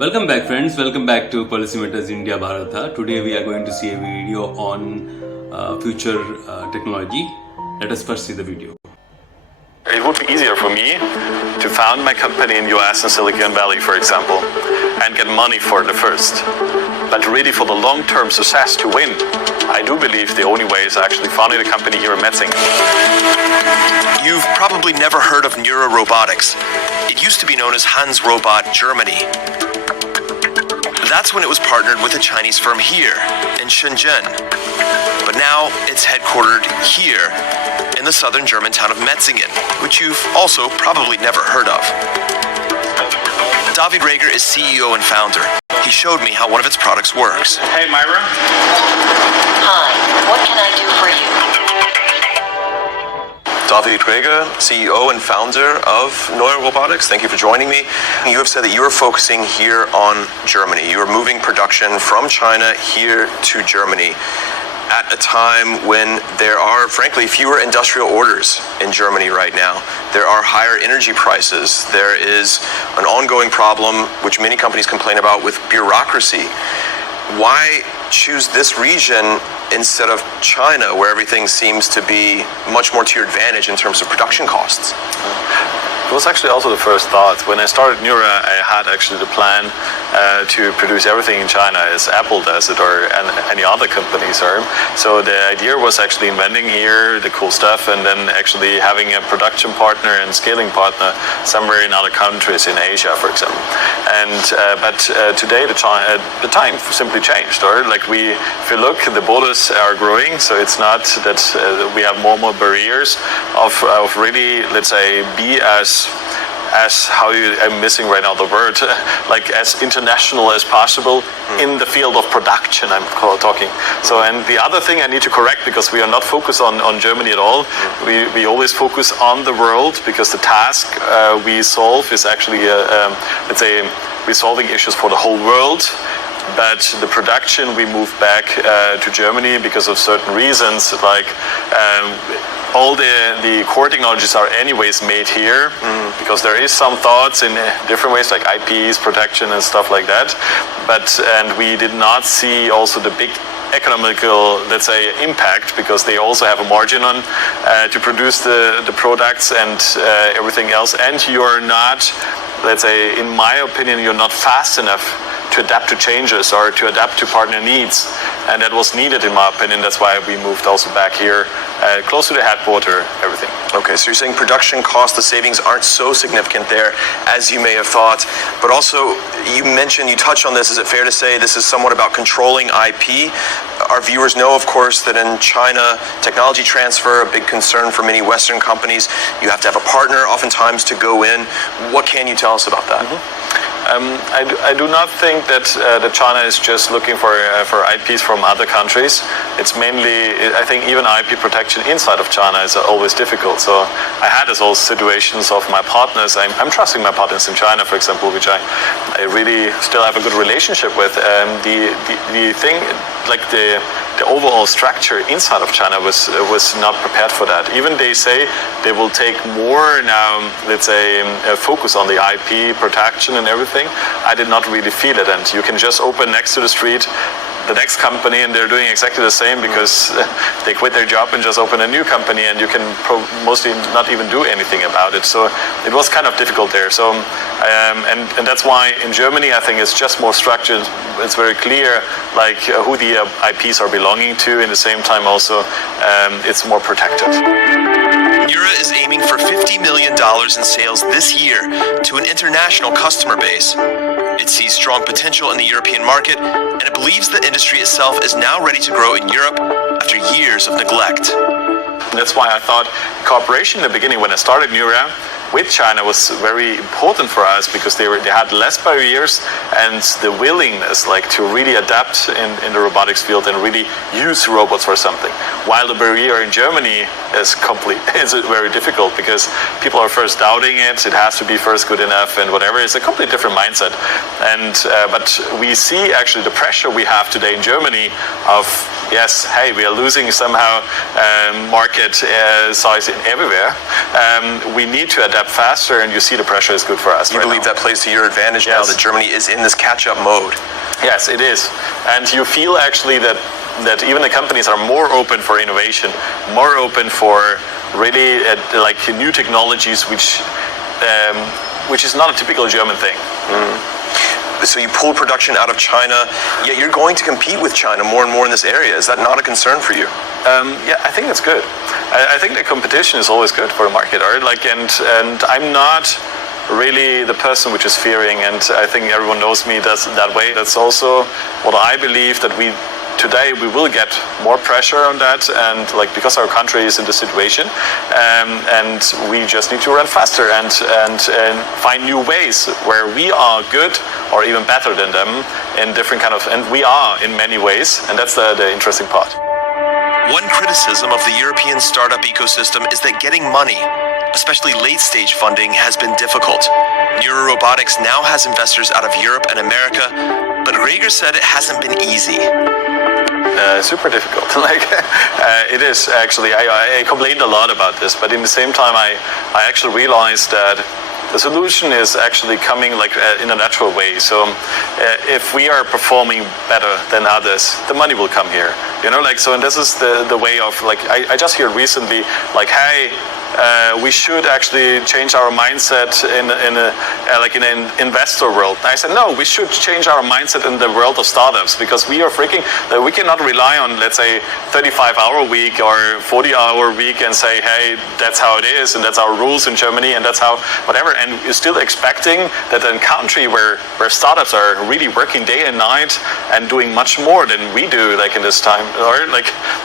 Welcome back friends, welcome back to Policymakers India Bharatha. Today we are going to see a video on future technology. Let us first see the video. It would be easier for me to found my company in US and Silicon Valley, for example, and get money for the first. But really for the long-term success to win, I do believe the only way is actually founding a company here in Metzingen. You've probably never heard of Neuro Robotics. It used to be known as Hans Robot Germany. That's when it was partnered with a Chinese firm here in Shenzhen. But now it's headquartered here in the southern German town of Metzingen, which you've also probably never heard of. David Rager is CEO and founder. He showed me how one of its products works. Hey, Myra. Hi, what can I do for you? David Rager, CEO and founder of Neuro Robotics. Thank you for joining me. You have said that you are focusing here on Germany. You are moving production from China here to Germany at a time when there are, frankly, fewer industrial orders in Germany right now. There are higher energy prices. There is an ongoing problem, which many companies complain about, with bureaucracy. Why choose this region instead of China, where everything seems to be much more to your advantage in terms of production costs? It was actually also the first thought. When I started Neuro, I had actually the plan to produce everything in China as Apple does it or any other companies are. So the idea was actually inventing here the cool stuff and then actually having a production partner and scaling partner somewhere in other countries in Asia, for example. And but today the time simply changed. Or like if you look, the borders are growing, so it's not that we have more and more barriers of really, let's say, be as I'm missing right now the word, like as international as possible in the field of production, I'm talking. So, and the other thing I need to correct, because we are not focused on Germany at all. We always focus on the world, because the task we solve is actually, let's say, we're solving issues for the whole world. But the production we moved back to Germany because of certain reasons, like all the core technologies are anyways made here, because there is some thoughts in different ways, like IPs, protection and stuff like that. And we did not see also the big economical, let's say, impact, because they also have a margin on to produce the products and everything else. And you're not, let's say, in my opinion, you're not fast enough to adapt to changes or to adapt to partner needs. And that was needed, in my opinion. That's why we moved also back here, close to the headquarter, everything. Okay, so you're saying production costs, the savings aren't so significant there as you may have thought. But also, you touched on this. Is it fair to say this is somewhat about controlling IP? Our viewers know, of course, that in China, technology transfer, a big concern for many Western companies. You have to have a partner oftentimes to go in. What can you tell us about that? I do not think that China is just looking for IPs from other countries. It's mainly, I think even IP protection inside of China is always difficult. So I had those situations of my partners. I'm trusting my partners in China, for example, which I really still have a good relationship with. The thing, like the overall structure inside of China was not prepared for that. Even they say they will take more now, let's say, focus on the IP protection and everything. I did not really feel it, and you can just open next to the street the next company and they're doing exactly the same, because they quit their job and just open a new company, and you can mostly not even do anything about it. So it was kind of difficult there. So and that's why in Germany I think it's just more structured. It's very clear like who the IPs are belonging to. In the same time also it's more protected. Neuro is aiming for $50 million in sales this year to an international customer base. It sees strong potential in the European market, and it believes the industry itself is now ready to grow in Europe after years of neglect. That's why I thought cooperation in the beginning, when I started Neuro with China, was very important for us, because they had less barriers and the willingness like to really adapt in the robotics field and really use robots for something. While the barrier in Germany is very difficult, because people are first doubting it. It has to be first good enough and whatever. It's a completely different mindset. And but we see actually the pressure we have today in Germany of yes, hey, we are losing somehow market size everywhere. We need to adapt faster, and you see the pressure is good for us. You believe that plays to your advantage now that Germany is in this catch-up mode? Yes, it is. And you feel actually that even the companies are more open for innovation, more open for really like new technologies, which is not a typical German thing. So you pull production out of China, yet you're going to compete with China more and more in this area. Is that not a concern for you? Yeah, I think it's good. I think the competition is always good for the market, or like, and I'm not really the person which is fearing, and I think everyone knows me that way. That's also what I believe, that today we will get more pressure on that, and like, because our country is in this situation, and we just need to run faster and find new ways where we are good or even better than them in different and we are in many ways, and that's the interesting part. One criticism of the European startup ecosystem is that getting money, especially late-stage funding, has been difficult. Neuro Robotics now has investors out of Europe and America, but Rager said it hasn't been easy. Super difficult. It is actually. I complained a lot about this, but in the same time, I actually realized that the solution is actually coming in a natural way. So if we are performing better than others, the money will come here. So, and this is the way of I just heard recently, hey, we should actually change our mindset in an investor world. And I said, no, we should change our mindset in the world of startups, because we cannot rely on, let's say, 35-hour week or 40-hour week and say, hey, that's how it is, and that's our rules in Germany, and that's how whatever. And you're still expecting that in a country where startups are really working day and night and doing much more than we do, in this time,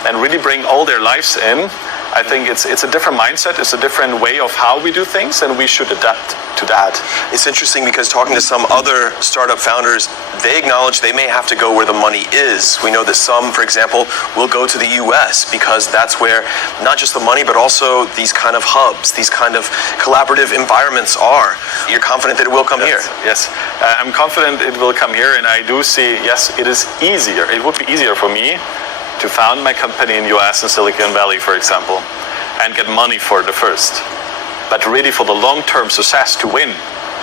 and really bring all their lives in. I think it's a different mindset, it's a different way of how we do things, and we should adapt to that. It's interesting because talking to some other startup founders, they acknowledge they may have to go where the money is. We know that some, for example, will go to the US because that's where not just the money, but also these kind of hubs, these kind of collaborative environments are. You're confident that it will come here? Yes, I'm confident it will come here, and I do see, yes, it is easier. It would be easier for me to found my company in US and Silicon Valley, for example, and get money for the first. But really, for the long-term success to win,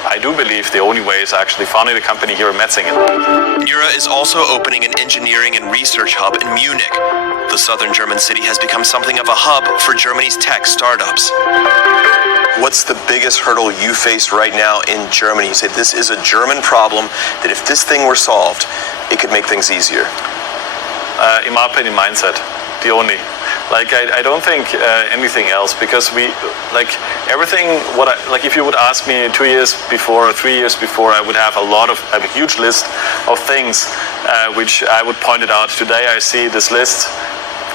I do believe the only way is actually founding a company here in Metzingen. Neuro is also opening an engineering and research hub in Munich. The southern German city has become something of a hub for Germany's tech startups. What's the biggest hurdle you face right now in Germany? You say this is a German problem, that if this thing were solved, it could make things easier. In my opinion, mindset, the only. I don't think anything else, because everything, if you would ask me 2 years before or 3 years before, I would have a huge list of things which I would point it out. Today I see this list.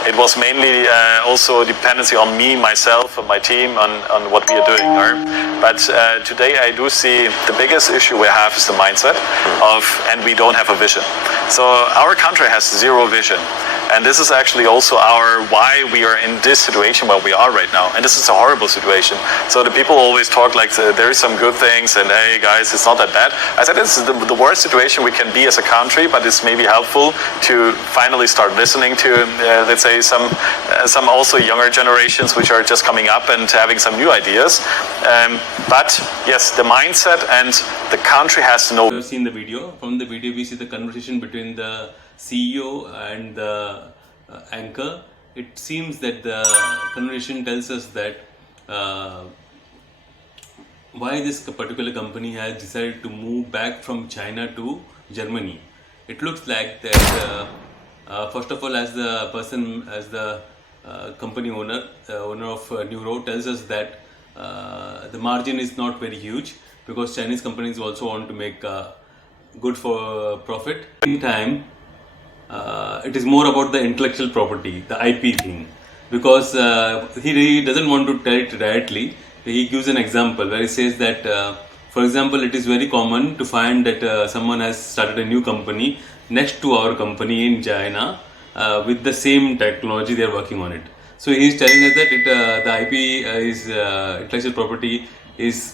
It was mainly also a dependency on me, myself, and my team on what we are doing. But today I do see the biggest issue we have is the mindset and we don't have a vision. So our country has zero vision. And this is actually also why we are in this situation where we are right now. And this is a horrible situation. So the people always talk there is some good things, and hey guys, it's not that bad. I said this is the worst situation we can be as a country, but it's maybe helpful to finally start listening to, let's say, some also younger generations which are just coming up and having some new ideas. But yes, the mindset and the country has no... We've seen the video. From the video we see the conversation between the CEO and the anchor. It seems that the conversation tells us that why this particular company has decided to move back from China to Germany. It looks like that first of all, as the company owner of Neuro tells us that the margin is not very huge, because Chinese companies also want to make good for profit. At the same time, it is more about the intellectual property, the IP thing, because he doesn't want to tell it directly. He gives an example where he says that, for example, it is very common to find that someone has started a new company next to our company in China with the same technology they are working on it. So he is telling us that the IP is intellectual property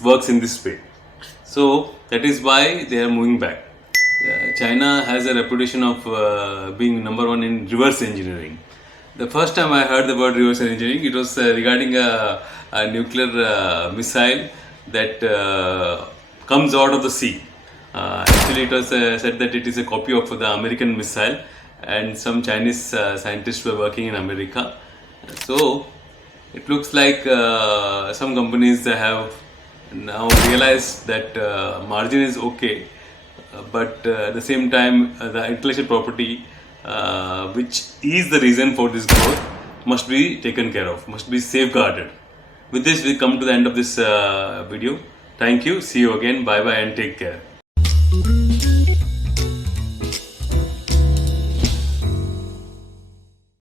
works in this way. So that is why they are moving back. China has a reputation of being number one in reverse engineering. The first time I heard the word reverse engineering, it was regarding a nuclear missile that comes out of the sea. Actually, it was said that it is a copy of the American missile, and some Chinese scientists were working in America. So, it looks like some companies have now realized that margin is okay, but at the same time, the intellectual property, which is the reason for this growth, must be taken care of, must be safeguarded. With this, we come to the end of this video. Thank you. See you again. Bye bye and take care.